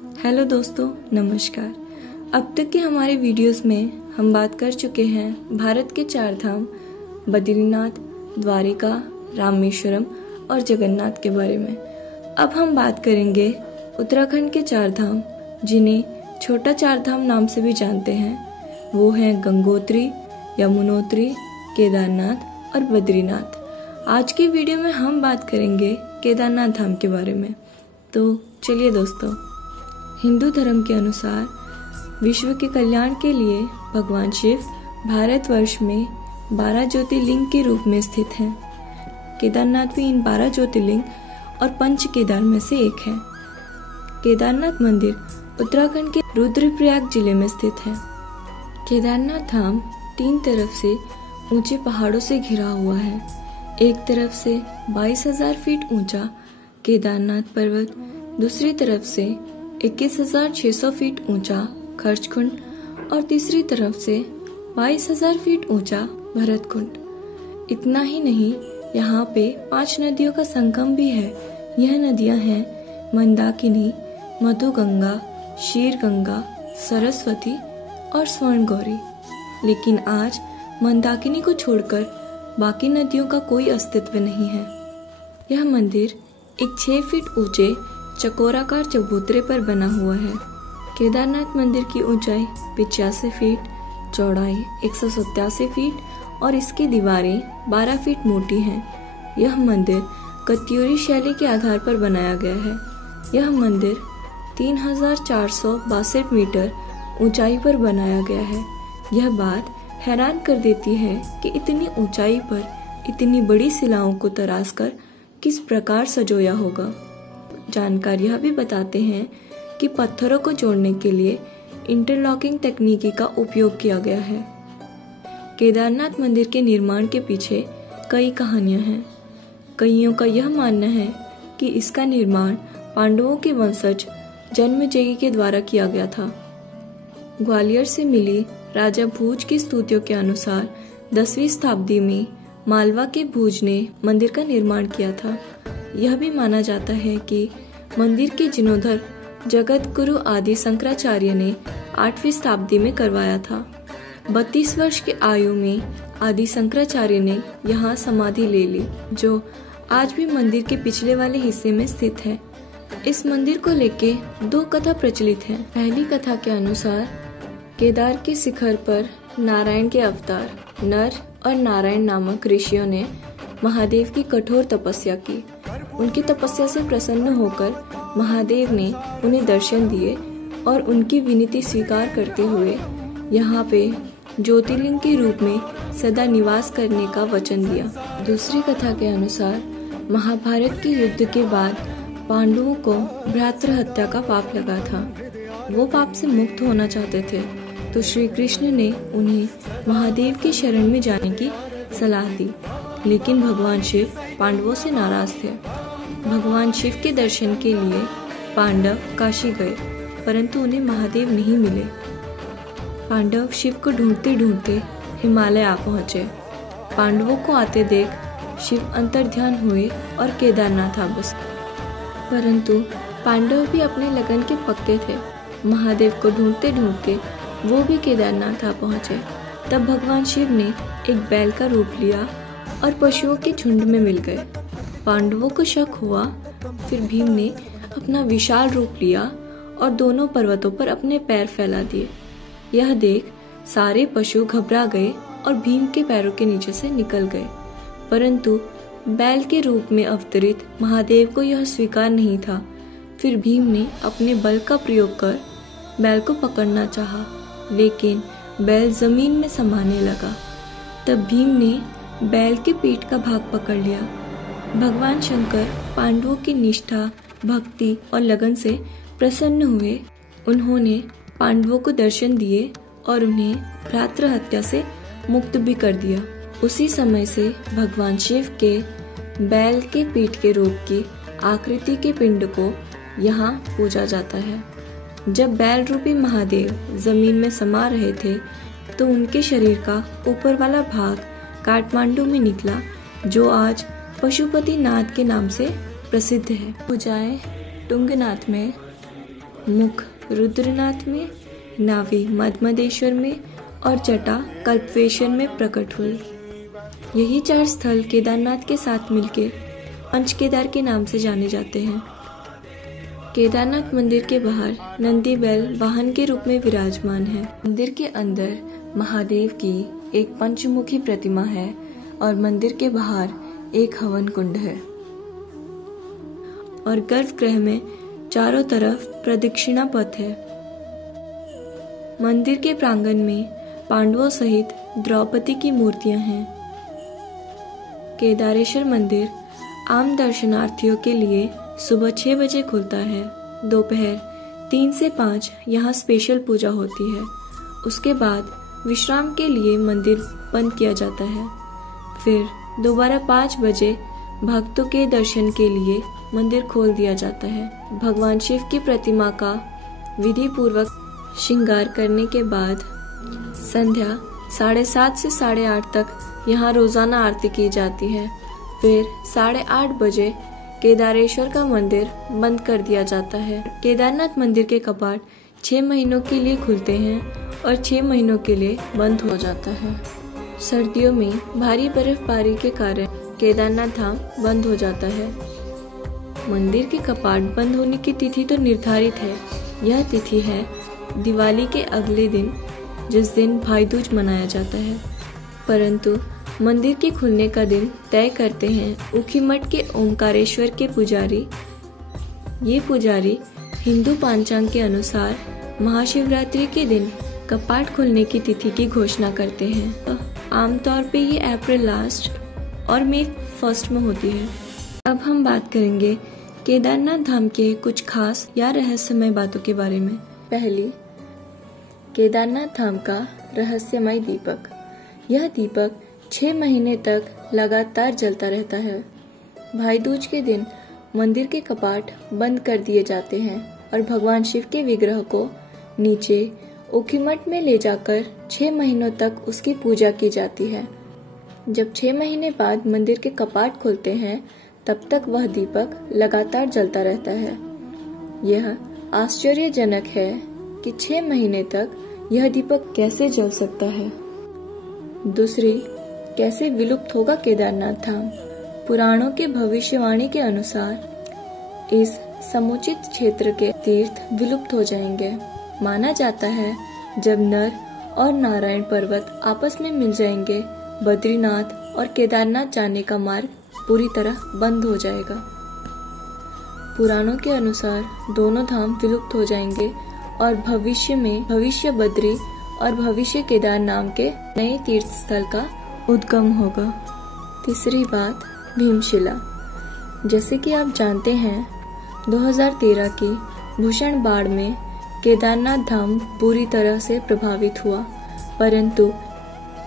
Hello दोस्तों, नमस्कार। अब तक के हमारे वीडियोस में हम बात कर चुके हैं भारत के 4 धाम बद्रीनाथ, द्वारिका, रामेश्वरम और जगन्नाथ के बारे में। अब हम बात करेंगे उत्तराखंड के 4 धाम, जिन्हें छोटा 4 धाम नाम से भी जानते हैं। वो हैं गंगोत्री, यमुनोत्री, केदारनाथ और बद्रीनाथ। आज की वीडियो में हम बात करेंगे केदारनाथ धाम के बारे में। तो चलिए दोस्तों, हिंदू धर्म के अनुसार विश्व के कल्याण के लिए भगवान शिव भारतवर्ष में 12 ज्योतिर्लिंग के रूप में स्थित हैं। केदारनाथ भी इन 12 ज्योतिर्लिंग और पंच केदार में से एक है। केदारनाथ मंदिर उत्तराखंड के रुद्रप्रयाग जिले में स्थित है। केदारनाथ धाम 3 तरफ से ऊंचे पहाड़ों से घिरा हुआ है। एक तरफ से 22,000 फीट ऊंचा केदारनाथ पर्वत, दूसरी तरफ से 21,600 फीट ऊंचा खर्चकुंड और तीसरी तरफ से 22,000 फीट ऊंचा भरतकुंड। इतना ही नहीं, यहाँ पे 5 नदियों का संगम भी है। यह नदियाँ हैं मंदाकिनी, मधुगंगा, शीरगंगा, सरस्वती और स्वर्णगौरी। लेकिन आज मंदाकिनी को छोड़कर बाकी नदियों का कोई अस्तित्व नहीं है। यह मंदिर एक 6 फीट ऊंचे चकोराकार चबूतरे पर बना हुआ है। केदारनाथ मंदिर की ऊंचाई 85 फीट, चौड़ाई 187 फीट और इसकी दीवारें 12 फीट मोटी हैं। यह मंदिर कत्यूरी शैली के आधार पर बनाया गया है। यह मंदिर 3,462 मीटर ऊंचाई पर बनाया गया है। यह बात हैरान कर देती है कि इतनी ऊंचाई पर इतनी बड़ी शिलाओं को तराशकर किस प्रकार सजोया होगा। जानकार यह भी बताते हैं कि पत्थरों को जोड़ने के लिए इंटरलॉकिंग तकनीकी का उपयोग किया गया है। केदारनाथ मंदिर के निर्माण के पीछे कई कहानियां हैं। कईयों का यह मानना है कि इसका निर्माण पांडवों के वंशज जन्मेजय के द्वारा किया गया था। ग्वालियर से मिली राजा भूज की स्तुतियों के अनुसार 10वीं शताब्दी में मालवा के भूज ने मंदिर का निर्माण किया था। यह भी माना जाता है कि मंदिर के जीर्णोद्धार जगत गुरु आदि शंकराचार्य ने 8वीं शताब्दी में करवाया था। 32 वर्ष की आयु में आदि शंकराचार्य ने यहाँ समाधि ले ली, जो आज भी मंदिर के पिछले वाले हिस्से में स्थित है। इस मंदिर को लेके 2 कथा प्रचलित हैं। पहली कथा के अनुसार केदार के शिखर पर नारायण के अवतार नर और नारायण नामक ऋषियों ने महादेव की कठोर तपस्या की। उनकी तपस्या से प्रसन्न होकर महादेव ने उन्हें दर्शन दिए और उनकी विनती स्वीकार करते हुए यहाँ पे ज्योतिर्लिंग के रूप में सदा निवास करने का वचन दिया। दूसरी कथा के अनुसार महाभारत के युद्ध के बाद पांडवों को भ्रातृ हत्या का पाप लगा था। वो पाप से मुक्त होना चाहते थे, तो श्री कृष्ण ने उन्हें महादेव की शरण में जाने की सलाह दी। लेकिन भगवान शिव पांडवों से नाराज थे। भगवान शिव के दर्शन के लिए पांडव काशी गए, परंतु उन्हें महादेव नहीं मिले। पांडव शिव को ढूंढते ढूंढते हिमालय आ पहुंचे। पांडवों को आते देख शिव अंतर्ध्यान हुए और केदारनाथ आ बसे। परंतु पांडव भी अपने लगन के पक्के थे। महादेव को ढूंढते ढूंढते वो भी केदारनाथ आ पहुंचे। तब भगवान शिव ने एक बैल का रूप लिया और पशुओं के झुंड में मिल गए। पांडवों को शक हुआ। फिर भीम ने अपना विशाल रूप लिया और दोनों पर्वतों पर अपने पैर फैला दिए। यह देख सारे पशु घबरा गए और भीम के पैरों के नीचे से निकल गए। परंतु बैल के रूप में अवतरित महादेव को यह स्वीकार नहीं था। फिर भीम ने अपने बल का प्रयोग कर बैल को पकड़ना चाहा, लेकिन बैल जमीन में समाने लगा। तब भीम ने बैल के पीठ का भाग पकड़ लिया। भगवान शंकर पांडवों की निष्ठा, भक्ति और लगन से प्रसन्न हुए। उन्होंने पांडवों को दर्शन दिए और उन्हें भ्रातृ हत्या से मुक्त भी कर दिया। उसी समय से भगवान शिव के बैल के पीठ के रूप की आकृति के पिंड को यहाँ पूजा जाता है। जब बैल रूपी महादेव जमीन में समा रहे थे, तो उनके शरीर का ऊपर वाला भाग काठमांडू में निकला, जो आज पशुपति नाथ के नाम से प्रसिद्ध है। पूजाएं टुंगनाथ में मुख रुद्रनाथ में, नाभि मद्मदेश्वर में और जटा कल्पवेश्वर में प्रकट हुई। यही 4 स्थल केदारनाथ के साथ मिलकर पंच केदार के नाम से जाने जाते हैं। केदारनाथ मंदिर के बाहर नंदी बैल वाहन के रूप में विराजमान है। मंदिर के अंदर महादेव की एक पंचमुखी प्रतिमा है और मंदिर के बाहर एक हवन कुंड है और गर्भगृह में चारों तरफ प्रदक्षिणा पथ है। मंदिर के प्रांगण में पांडवों सहित द्रौपदी की मूर्तियां हैं। केदारेश्वर मंदिर आम दर्शनार्थियों के लिए सुबह 6 बजे खुलता है। दोपहर 3 से 5 यहाँ स्पेशल पूजा होती है। उसके बाद विश्राम के लिए मंदिर बंद किया जाता है। फिर दोबारा 5 बजे भक्तों के दर्शन के लिए मंदिर खोल दिया जाता है। भगवान शिव की प्रतिमा का विधि पूर्वक श्रृंगार करने के बाद संध्या 7:30 से 8:30 तक यहाँ रोजाना आरती की जाती है। फिर 8:30 बजे केदारेश्वर का मंदिर बंद कर दिया जाता है। केदारनाथ मंदिर के कपाट 6 महीनों के लिए खुलते हैं और 6 महीनों के लिए बंद हो जाता है। सर्दियों में भारी बर्फबारी के कारण केदारनाथ धाम बंद हो जाता है। मंदिर के कपाट बंद होने की तिथि तो निर्धारित है। यह तिथि है दिवाली के अगले दिन, जिस दिन भाई दूज मनाया जाता है। परंतु मंदिर के खुलने का दिन तय करते हैं ऊखीमठ के ओमकारेश्वर के पुजारी। ये पुजारी हिंदू पंचांग के अनुसार महाशिवरात्रि के दिन कपाट खुलने की तिथि की घोषणा करते हैं। आमतौर पे ये अप्रैल लास्ट और मई 1 में होती है। अब हम बात करेंगे केदारनाथ धाम के कुछ खास या रहस्यमय बातों के बारे में। पहली, केदारनाथ धाम का रहस्यमय दीपक। यह दीपक 6 महीने तक लगातार जलता रहता है। भाई दूज के दिन मंदिर के कपाट बंद कर दिए जाते हैं और भगवान शिव के विग्रह को नीचे ऊखीमठ में ले जाकर 6 महीनों तक उसकी पूजा की जाती है। जब 6 महीने बाद मंदिर के कपाट खुलते हैं तब तक वह दीपक लगातार जलता रहता है। यह आश्चर्यजनक है कि 6 महीने तक यह दीपक कैसे जल सकता है। दूसरी, कैसे विलुप्त होगा केदारनाथ धाम। पुराणों के भविष्यवाणी के अनुसार इस समुचित क्षेत्र के तीर्थ विलुप्त हो जाएंगे। माना जाता है जब नर और नारायण पर्वत आपस में मिल जाएंगे, बद्रीनाथ और केदारनाथ जाने का मार्ग पूरी तरह बंद हो जाएगा। पुराणों के अनुसार दोनों धाम विलुप्त हो जाएंगे और भविष्य में भविष्य बद्री और भविष्य केदार नाम के नए तीर्थ स्थल का उद्गम होगा। तीसरी बात, भीमशिला। जैसे कि आप जानते हैं 2013 की भीषण बाढ़ में केदारनाथ धाम पूरी तरह से प्रभावित हुआ, परंतु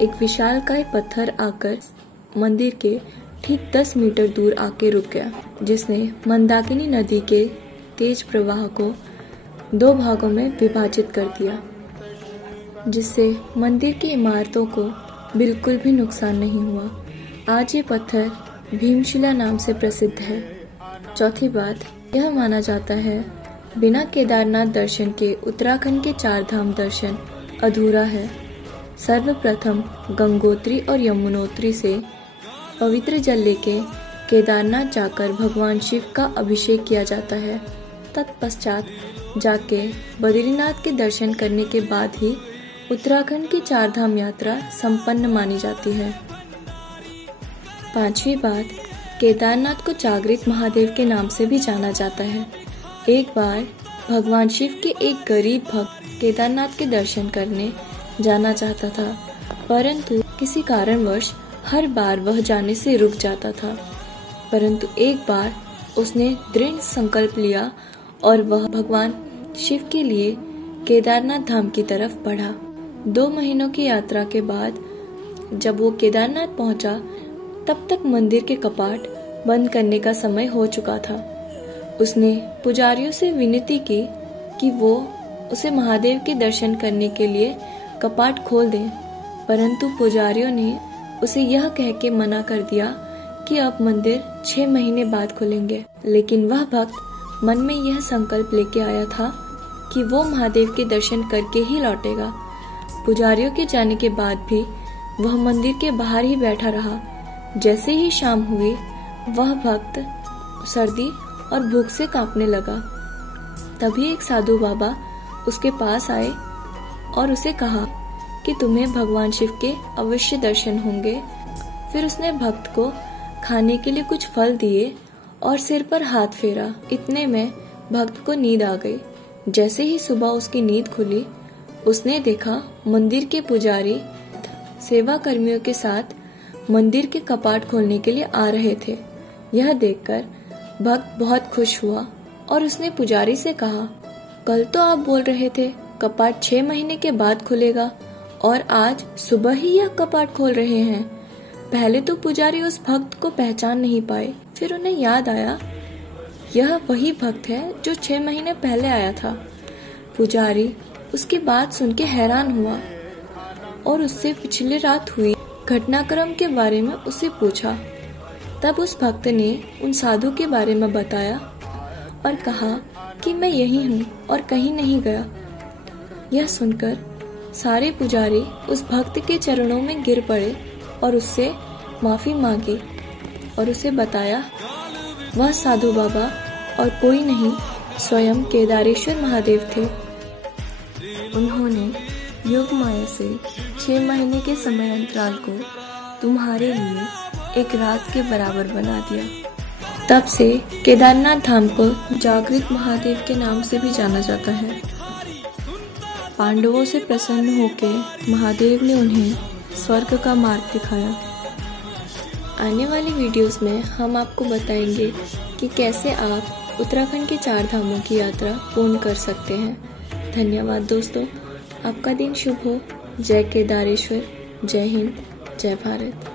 एक विशालकाय पत्थर आकर मंदिर के ठीक 10 मीटर दूर आके रुक गया, जिसने मंदाकिनी नदी के तेज प्रवाह को 2 भागों में विभाजित कर दिया, जिससे मंदिर की इमारतों को बिल्कुल भी नुकसान नहीं हुआ। आज ये पत्थर भीमशिला नाम से प्रसिद्ध है। चौथी बात, यह माना जाता है बिना केदारनाथ दर्शन के उत्तराखंड के 4 धाम दर्शन अधूरा है। सर्वप्रथम गंगोत्री और यमुनोत्री से पवित्र जल लेके केदारनाथ जाकर भगवान शिव का अभिषेक किया जाता है। तत्पश्चात जाके बद्रीनाथ के दर्शन करने के बाद ही उत्तराखंड की 4 धाम यात्रा संपन्न मानी जाती है। 5वीं बात, केदारनाथ को जागृत महादेव के नाम से भी जाना जाता है। एक बार भगवान शिव के एक गरीब भक्त केदारनाथ के दर्शन करने जाना चाहता था, परंतु किसी कारणवश हर बार वह जाने से रुक जाता था। परंतु एक बार उसने दृढ़ संकल्प लिया और वह भगवान शिव के लिए केदारनाथ धाम की तरफ बढ़ा। 2 महीनों की यात्रा के बाद जब वो केदारनाथ पहुंचा, तब तक मंदिर के कपाट बंद करने का समय हो चुका था। उसने पुजारियों से विनती की कि वो उसे महादेव के दर्शन करने के लिए कपाट खोल दें, परंतु पुजारियों ने उसे यह कह के मना कर दिया कि अब मंदिर 6 महीने बाद खुलेंगे। लेकिन वह भक्त मन में यह संकल्प लेके आया था कि वो महादेव के दर्शन करके ही लौटेगा। पुजारियों के जाने के बाद भी वह मंदिर के बाहर ही बैठा रहा। जैसे ही शाम हुई, वह भक्त सर्दी और भूख से कांपने लगा। तभी एक साधु बाबा उसके पास आए और उसे कहा कि तुम्हें भगवान शिव के अवश्य दर्शन होंगे। फिर उसने भक्त को खाने के लिए कुछ फल दिए और सिर पर हाथ फेरा। इतने में भक्त को नींद आ गई। जैसे ही सुबह उसकी नींद खुली, उसने देखा मंदिर के पुजारी सेवा कर्मियों के साथ मंदिर के कपाट खोलने के लिए आ रहे थे। यह देखकर भक्त बहुत खुश हुआ और उसने पुजारी से कहा, कल तो आप बोल रहे थे कपाट 6 महीने के बाद खुलेगा और आज सुबह ही यह कपाट खोल रहे हैं। पहले तो पुजारी उस भक्त को पहचान नहीं पाए। फिर उन्हें याद आया, यह वही भक्त है जो 6 महीने पहले आया था। पुजारी उसकी बात सुन के हैरान हुआ और उससे पिछले रात हुई घटनाक्रम के बारे में उससे पूछा। तब उस भक्त ने उन साधु के बारे में बताया और कहा कि मैं यही हूँ और कहीं नहीं गया। यह सुनकर सारे पुजारी उस भक्त के चरणों में गिर पड़े और उससे माफी मांगी और उसे बताया वह साधु बाबा और कोई नहीं, स्वयं केदारेश्वर महादेव थे। उन्होंने योग माया से 6 महीने के समय अंतराल को तुम्हारे लिए एक रात के बराबर बना दिया। तब से केदारनाथ धाम को जागृत महादेव के नाम से भी जाना जाता है। पांडवों से प्रसन्न होकर महादेव ने उन्हें स्वर्ग का मार्ग दिखाया। आने वाली वीडियोस में हम आपको बताएंगे कि कैसे आप उत्तराखंड के 4 धामों की यात्रा पूर्ण कर सकते हैं। धन्यवाद दोस्तों, आपका दिन शुभ हो। जय केदारेश्वर, जय हिंद, जय भारत।